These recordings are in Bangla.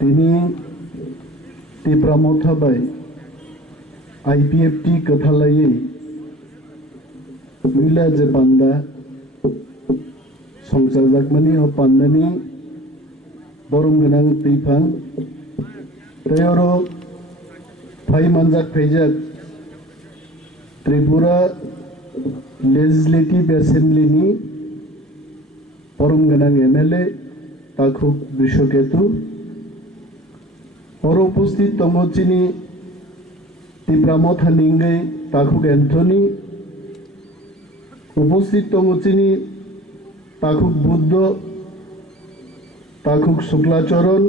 তিনি टिप्रामाव थाबाय IPFT कथालायै मिला जे बान्दा संसार जागमानि हो पान्दानि बरम गोनां दैफां तयारो फाइ मानजाक फैजाक त्रिपुरा लेजिस्लेटिव एसेम्बलिनि बरम गोनां MLA ताकुक बिश्वकेतु और उपस्थित तंगोचिनी टिप्रामाव थानिंगै ताकुक एंथनी उपस्थित तंगोचिनी ताकुक बुद्ध ताकुक शुक्लाचरण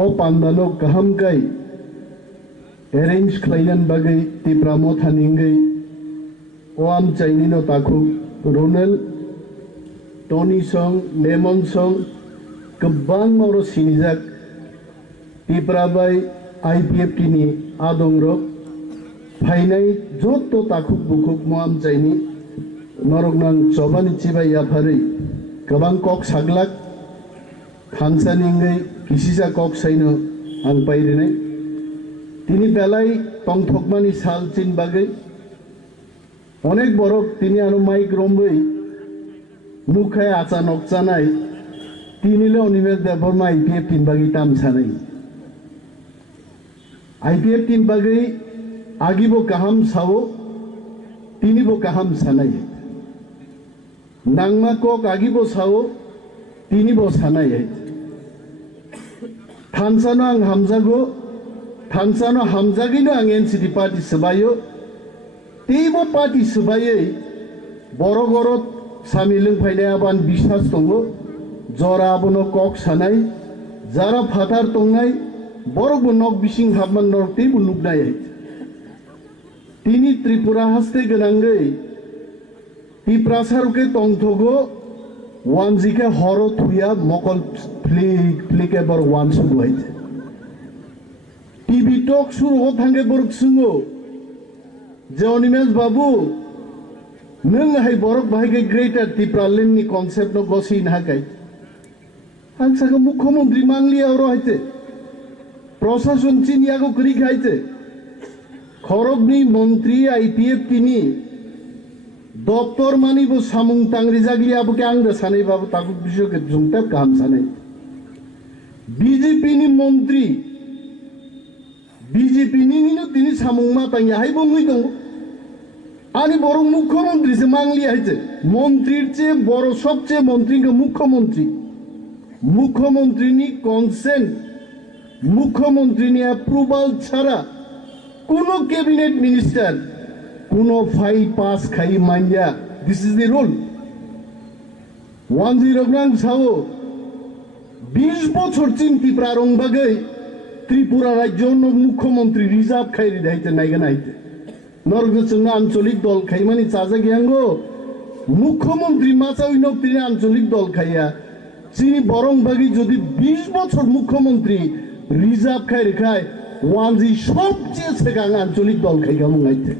ओ पांदानो गाहामगाय एरेंज खालायनान बागै टिप्रामाव थानिंगै ओ आम चाइनिनो ताकुक रोनेल टनी सं लेमन सं गोबां मावरो सिनिजाक टिप्राबाय IPFT नि आदंरक फाइनाय जत ताकुक बुकुक मुआम चाइनि नरगनां चबानि चिबाय याफारै गोबां कक सागलाक खानसानिंगै किसिसा कक साइनो आं पाइरेनाय तिनि बेलाय तंथकमानि साल चिन बागै अनेक बरक तिनि आरो माइक रम्बै मुखाय आचानक जानाय तिनिले अनिमेष देवबर्मा IPFT बागै ताम सानै IPFT बागै आगिबो गाहाम सावो तिनिबो गाहाम सानाय नांमा कक आगिबो सावो तिनिबो सानाय थानसानो आं हामजागो थानसानो हामजागिनो आं NCT पार्टी सबायो तेबो पार्टी सबायै बरगरत सामि लोंफायनाय आबान बिसास दंगो जरा आबनो कक सानाय जारा फातार तंनाय बरगबो नक बिसिं हाबमान नक तेबो नुगनाय तिनि त्रिपुरा हास्ते गोनांगै टिप्रासारके तंथगो वानजिके हरो थुया मकल फ्लिके बर वान सुगो टीवी टक शुरू हो थांगे बरक सुंगो जे अनिमेष बाबू नों हाय बरक बाहायगे ग्रेटर टिप्रालेण्ड नि कन्सेप्ट न गसै नागाय आं सागा मुख्यमंत्री मांगलिया रहायते प्रशासन चिनियागो करी खायते खरगनि मंत्री IPFT नि दप्तर मानिबो सामुं तांग्रि जागलियाबो के आंगो सानै बाबू ताकु बिसोके जुंता काम सानै BJP नि मंत्री BJP नि तिनि सामुं मा तांया हायबो मुइ दं आनी बड़ मुख्यमंत्री से मांगलिया हायते मंत्रीर चे बड़ सबचेয়ে मंत्री के मुख्यमंत्री नि कन्सेंट मुख्यमंत्री नि अप्रूवल छाड़ा कोनो कैबिनेट मिनिस्टर कोनो फाइल पास खाई मानिया दिस इज द रूल 10 ग्राम सावो 20 বছর চিন্তি প্রারং বাগৈ त्रिपुरा राज्य मुख्यमंत्री रिजार्व खाई दाइते नायगोन आइते नरगोचोंनो आंचलिक दल खाइमानि चाजा गियांगो मुख्यमंत्री माचाउइनो तिनि आंचलिक दल खाइया चिनि बरं बागै जदि 20 বছর मुख्यमंत्री रिजार्व खाई रेखाय वानजी सबचेয়ে सेगां आंचलिक दल खाइगा मुंगाइते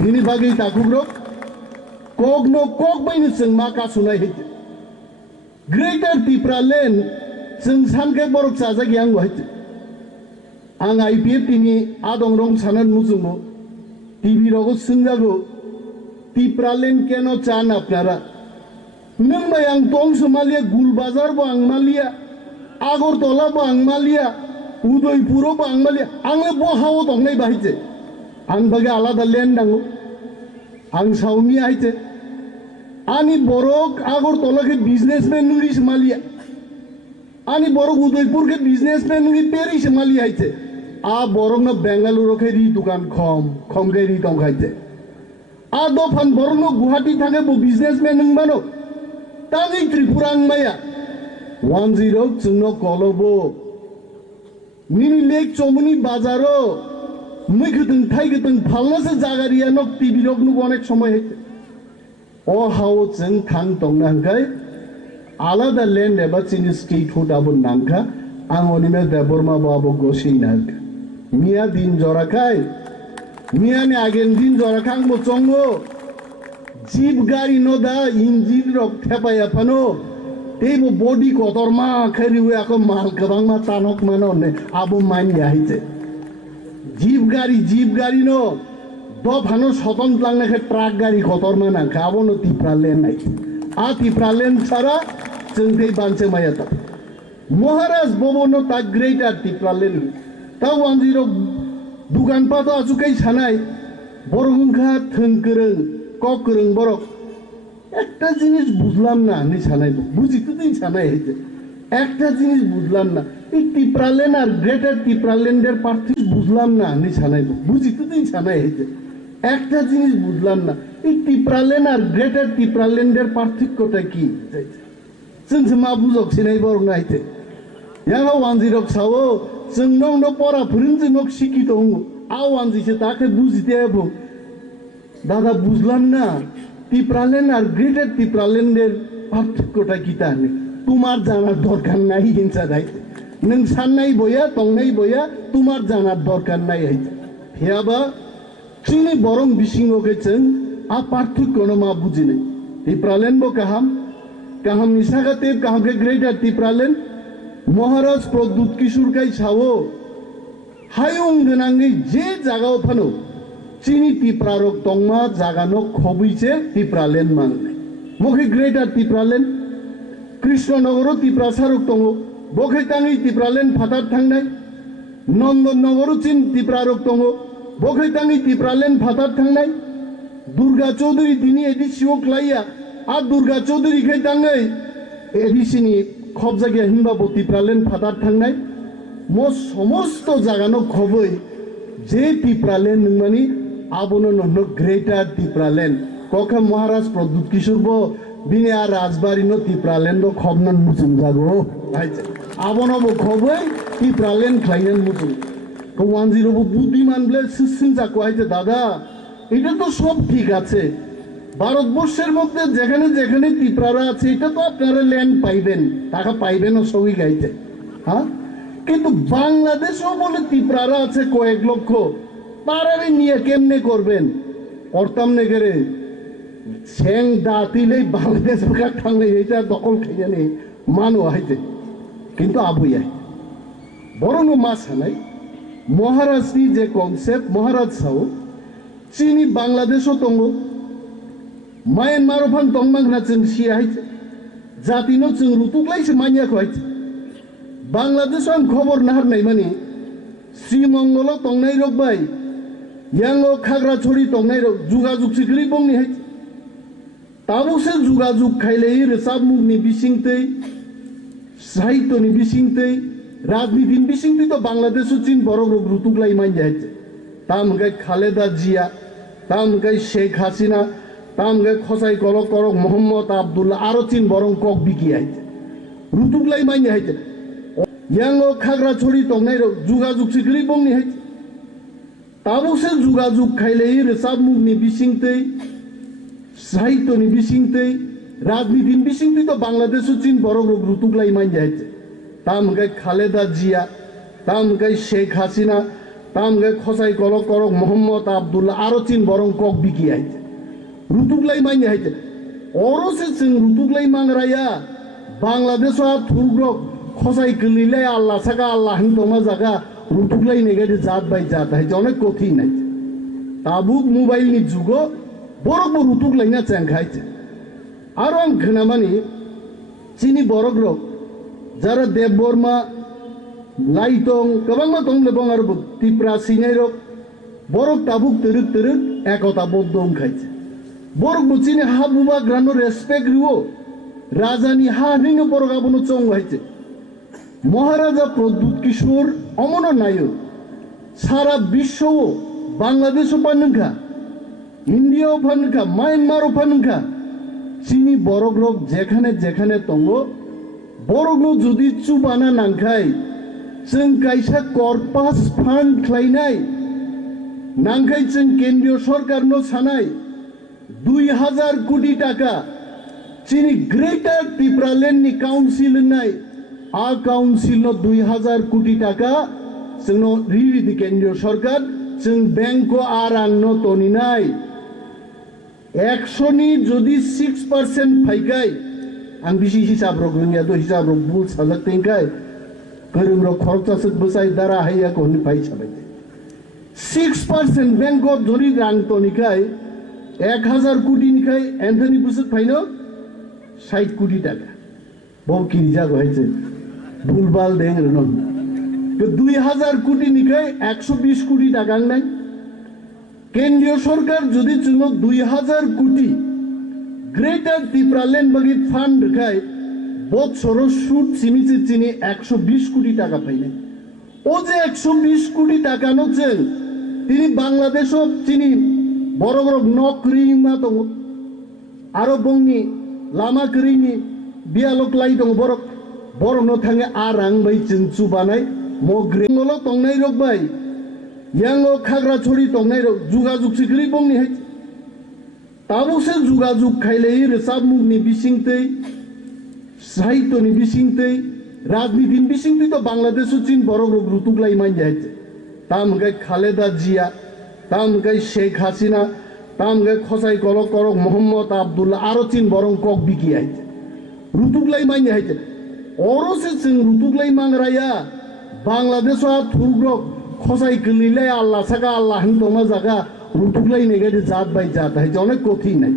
तिनि बागै ताकुग्रो कगनो कग बायनो जों मा कासुनाय हेते ग्रेटर टिप्रालेण्ड जों सानखे बरक चाजा गियांगो हेते आं IPFT नि आदं रं सानन मुजुमो टीवी रगो सुंजागो टिप्रालेण्ड केन चान आपनारा नों बाय आं टं सोमालिया गुलबाजार बो आं मालिया आगरतला बो आं मालिया उदयपुर बो आं मालिया आंले बहाव दंनाय बाहायते आं बागे आलादा लेन्ड नांगौ आं सावमी आइते आनी बरक आगरतला के बिजनेसमैन नुरिस मालिया आनी बरक उदयपुर के बिजनेसमैन नुरि पेरिस मालिया आइते आ बरक न बेंगालुरु के री दुकान खम के री दं खाइते आ दफान बरक न गुवाहाटी थांगे बो बिजनेसमैन नंबानो तांगै त्रिपुरा आंमाया 10 जोंनो कलबो मिनि लेक चमुनि बाजारो मैखोदों थाइगोदों फालनासो जागारिया न टीवी रक नु अनेक समय हेते ओ हाव जों थां दंनांगाय आलादा लेन्ड एबा चिनि स्टेट हुड आबो नांखा आं अनिमेष देवबर्मा बाबू गसै नाग मिया दिन जराखाय मिया ने आगेन दिन जराखां बो चंगो जीप गाड़ी नो दा इंजिन रक थेपाया फानो teibo body kotorma khariwe ako mal kabangma tanok manone abo manya hite jeep gari no do phano soton langna khe truck gari kotorma na abono tipralen nai a tipralen chara chengtei banche mayata Maharaj Bobono ta greater tipralen ta 10 dukan pato ajukai sanai borongkha thengkreng kokreng borok একটা জিনিস বুঝলাম না আমি ছানাই বুঝিতে দিন ছানাই হইতে একটা জিনিস বুঝলাম না এই টিপ্রালেন আর গ্রেটার টিপ্রালেন্ডের পার্থক্য বুঝলাম না আমি ছানাই বুঝিতে দিন ছানাই হইতে একটা জিনিস বুঝলাম না এই টিপ্রালেন আর গ্রেটার টিপ্রালেন্ডের পার্থক্যটা কি जों मा बुजक सिनाय बरं नायते याहा वानजिरक सावो जों नंनो परा फोरोंजो नक शिखित हंगो आ वानजिसे ताके बुझिते आबो दादा बुझलाम ना টিপ্রালেন আর গ্রেটার টিপ্রালেন্ডের পার্থক্যটা কি তা নেই তোমার জানার দরকার নাই হিংসা রাইতে নং সান্নাই বইয়া তংনাই বইয়া তোমার জানার দরকার নাই হইতে হেয়াবা চিনি বরং বিসিংকে চেন আ পার্থক্য মা বুঝি নাই টিপ্রালেন বো কাহাম নিশাগাতে কাহামকে গ্রেটার টিপ্রালেন মহারাজ প্রদ্যুৎ কিশোর কাই সাও হায়ং গোনাङै যে জায়গাও ফানো চিনি টিপ্রারক তংমা জাগানো খবইছে টিপ্রালেন মাংনাই মখে গ্রেটার টিপ্রালেন কৃষ্ণনগরও টিপ্রাসারক তং বখে তাঙै টিপ্রালেন ফাতার থাংনাই নন্দননগরও চিন টিপ্রারক তং বখে তাঙै টিপ্রালেন ফাতার থাংনাই দুর্গা চৌধুরী তিনি এডিসিও ক্লাইয়া আর দুর্গা চৌধুরী খে তাঙै এডিসিনি খব জায়গা হিনবাবো টিপ্রালেন ফাতার থাংনাই মো সমস্ত জাগানো খবই যে টিপ্রালেন মানে abono no greater tipralen kokha maharaj pradut kishor bo bine ar rajbari no tipralen do khobnan muchum jago acha abono bo khoboi tipralen khlainan muchum ko 10 bo বুদ্ধিমান বলে সিসিন যা কইতে দাদা এটা তো সব ঠিক আছে ভারতবর্ষের মধ্যে যেখানে যেখানে টিপ্রারা আছে এটা তো আপনারা ল্যান্ড পাইবেন টাকা পাইবেন ও সবই গাইতে হ্যাঁ কিন্তু বাংলাদেশেও বলে টিপ্রারা আছে কয়েক লক্ষ তারারে নিয়ে কেমনে করবেন করতাম না করে সেং দাতিলেই বাংলাদেশ সরকার থাকলে এটা দখল খেয়ে নেই মানু আইতে কিন্তু আবুই আই বরং মাছ নাই মহারাজনি যে কনসেপ্ট মহারাজ সাউ চিনি বাংলাদেশও তঙ্গ মায়ানমারও ফান তংমাংনা जों সিয়া হাইছে জাতিনো जों রুতুকলাইছে মানিয়া খাইছে বাংলাদেশও আন খবর নাহার নাই মানে শ্রীমঙ্গল তংনাই রকবাই यांगो खाग्राछड़ी तंगनाय जुगाजुग सिखरि बंनि हाय ताबुसे जुगाजुग खाइलै रोसाब मुगनि बिसिंतै साहित्यनि बिसिंतै राजनीतिनि बिसिंतै तो बांग्लादेश चिन बरग रुतुगलाय मान जाय तामगाय खालेदा जिया तामगाय शेख हासिना तामगाय खसाय करक करक मोहम्मद आब्दुल्लाह आरो चिन बरं कक बिकी हाय रुतुगलाय मान जाय यांगो खाग्राछड़ी तंगनाय जुगाजुग सिखरि बंनि हाय ताबुसे जुगाजुग खाइलै रोसाब मुगनि बिसिंतै साहित्यनि बिसिंतै राजनीतिनि बिसिंतै तो बांग्लादेश चिन बरग रुतुगलाय मान जाय तामगाय खालेदा जिया तामगाय शेख हासिना तामगाय खसाय करक करक मोहम्मद आब्दुल्लाह आरो चिन बरं कक बिकी हाय रुतुगलाय मान जाय अरसे जों रुतुगलाय मांग्राया बांग्लादेशआ थुरग्रक खसाय गोलैलाय आल्लाह सागा आल्लाह हिन दमा जागा रुतुगलाय नेगादे जात बाय जात है अनेक कठिन है ताबुक मोबाइल नि जुगो बरग रुतुगलायना चेंखायছে आरो आं खोनामानि चिनि बरग रक যারা দেববর্মা লাইটং गोबांमा दं लेबं आरो टिप्रा सिनाय रक बरग ताबुक तरुक तरुक एकता बद्ध ओंखायছে बरग बुचिनि हा बुबा ग्रानो रेसपेक्ट रिवो राजानि हा निनो बरग आबनो चंगायছে মহারাজা প্রদ্যুৎ কিশোর অমন নায়ক সারা বিশ্ব বাংলাদেশও পানখা ইন্ডিয়াও পানখা মায়ানমারও পানখা চিনি বরগ্রক যেখানে যেখানে তঙ্গ বরগ্র যদি চুবানা নাংখাই जों कायसा करपास फान्ड खालायनाय नांखाय जों केन्द्रीय सरकारनो सानाय 2000 कोटी टाका चिनि ग्रेटर टिप्रालेन्डनि काउन्सिल होननाय आ काउन्सिल 2000 कोटी टाका जोंनो रिरि केन्द्रीय सरकार जों बैंक आर आंनो तनिनाय 100 नि जदि 6% फाइकाय आं बिसि हिसाब रok रोंया तो हिसाब rok bul sajak tingkai kerung rok khorcha sek besai dara haya ko ni pai sabai 6% bank of jori rang to nikai 1000 কোটি নিখাই এন্থনি বুসক ফাইনো 60 কোটি টাকা বহু কিরিজা হয়েছে ভুলভাল দেন নন তো 2000 কোটি নিখাই 120 কোটি টাকা নাই কেন্দ্রীয় সরকার যদি চুনো 2000 কোটি গ্রেটার ত্রিপুরা ল্যান্ড বাগি ফান্ড খায় বছর সুদ চিমিচে চিনি 120 কোটি টাকা পাইলে ও যে 120 কোটি টাকা নছেন তিনি বাংলাদেশ চিনি বড় বড় নকরি মা দङ আরো বংনি লাमा করিনি বিয়ালক লাই দङ বড় ন थाङे आरां बै चिनचु बानाय मग्रेंगल तंनाय रक बाय यांगो खाग्रा छड़ी तंनाय रक जुगाजुग सिखरि बंनि हाय ताबुसे जुगाजुग खाइले रेसाब मुगनि बिसिंतै साहित्यनि बिसिंतै राजनीतिनि बिसिंतै तो बांग्लादेश चिन बড় रक रुतुगलाई मान जाय तामगाय खालेदा जिया तामगाय शेख हासिना तामगाय खसाई कलक करक मोहम्मद आब्दुल्ला आरो चिन बरं कक बिकी आय रुतुगलाई मान जाय ओरो से जों रुतुगलाई मांगराया बांग्लादेश थुग्रक खसाई गलिले आल्लाह सागा आल्लाह हंतमा जागा रुतुगलाई नेगादि जात बाय जात है अनेक कठिन नाय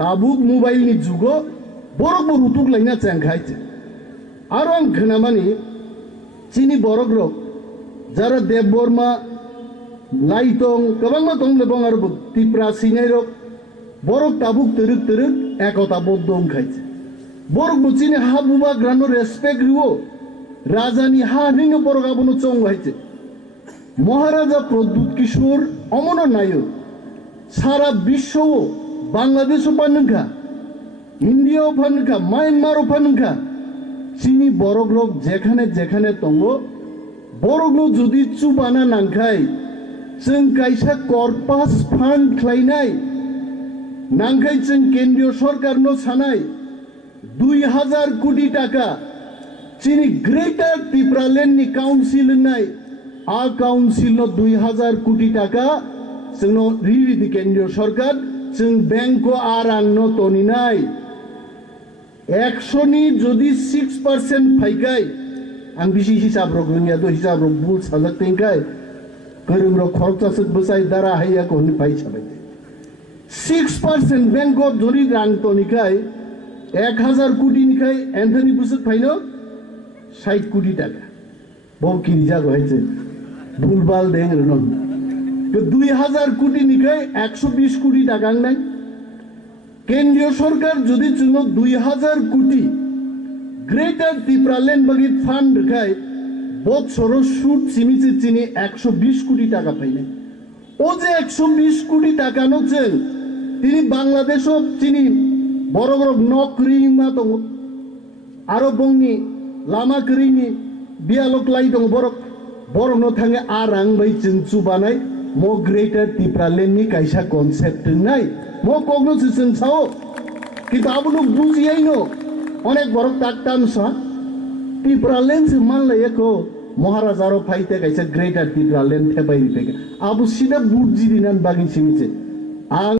ताबुक मोबाइल नि जुगो बरक रुतुगलाइना चेंखाय आरो आं खोनामानि चिनि बरक रक যারা দেববর্মা লাইটং গোबांमा दं लेबं आरो ত্রিপুরা सिनाय रक बरक ताबुक तरुक तरुक एकता बद्ध ओंखायছে बरक बुचिनि हा बुबा ग्रानो रेसपेक्ट रिवो राजानि हा निनो बरक आबनो चंग हायছে महाराजा प्रद्युत किशोर अमन नायक सारा विश्व बांग्लादेश पानखा इंडिया पानखा म्यांमार पानखा चिनि बरक रक जेखाने जेखाने दङो बरगनो जुदि चुबाना नांखाय जों कायसा कर्पास फान्ड खालायनाय नांखाय जों केंद्रीय सरकारनो सानाय 2000 कोटी टाका चिनि ग्रेटर त्रिपुरा लैंड काउंसिल होननाय आ काउंसिल 2000 कोटी टाका जोंनो रिरि केंद्रीय सरकार जों बैंको आरांनो तनिनाय 100 नि जुदि 6% फायखाय आं बिसि हिसाब रक रोंया तो हिसाब रक bull sajak tingkai kerung rok khorcha sek besai dara haya ko ni pai sabai 6% bank of jori rang to nikai 1000 কোটি নিখাই এন্থনি বুসক ফাইনো 60 কোটি টাকা বহু কিরিজা হয়েছে ভুলভাল দেন নন তো 2000 কোটি নিখাই 120 কোটি টাকা নাই কেন্দ্রীয় সরকার যদি চুনো 2000 কোটি গ্রেটার ত্রিপুরা ল্যান্ড বাগি ফান্ড খায় বছর সুদ চিমিচে চিনি 120 কোটি টাকা পাইলে ও যে 120 কোটি টাকা নছেন তিনি বাংলাদেশ চিনি বড় বড় নকরি মা দङ আরো বংনি লাमा করিনি বিয়ালক লাই দङ বড় ন थाङे आरां बै चिनचु बानाय म ग्रेटर ত্রিপুরা ল্যান্ডनि कायसा कन्सेप्ट নাই म कग्नोसिसन साओ কিন্তু आबुनो बुजियाइनो अनेक बरक ताकतान सा ত্রিপুরা ল্যান্ড से मानले एको महाराजारो फाइते कायसा ग्रेटर ত্রিপুরা ল্যান্ড थेबाय रिपेके आबु सिदा बुजिदिनान बागि सिमिचे आं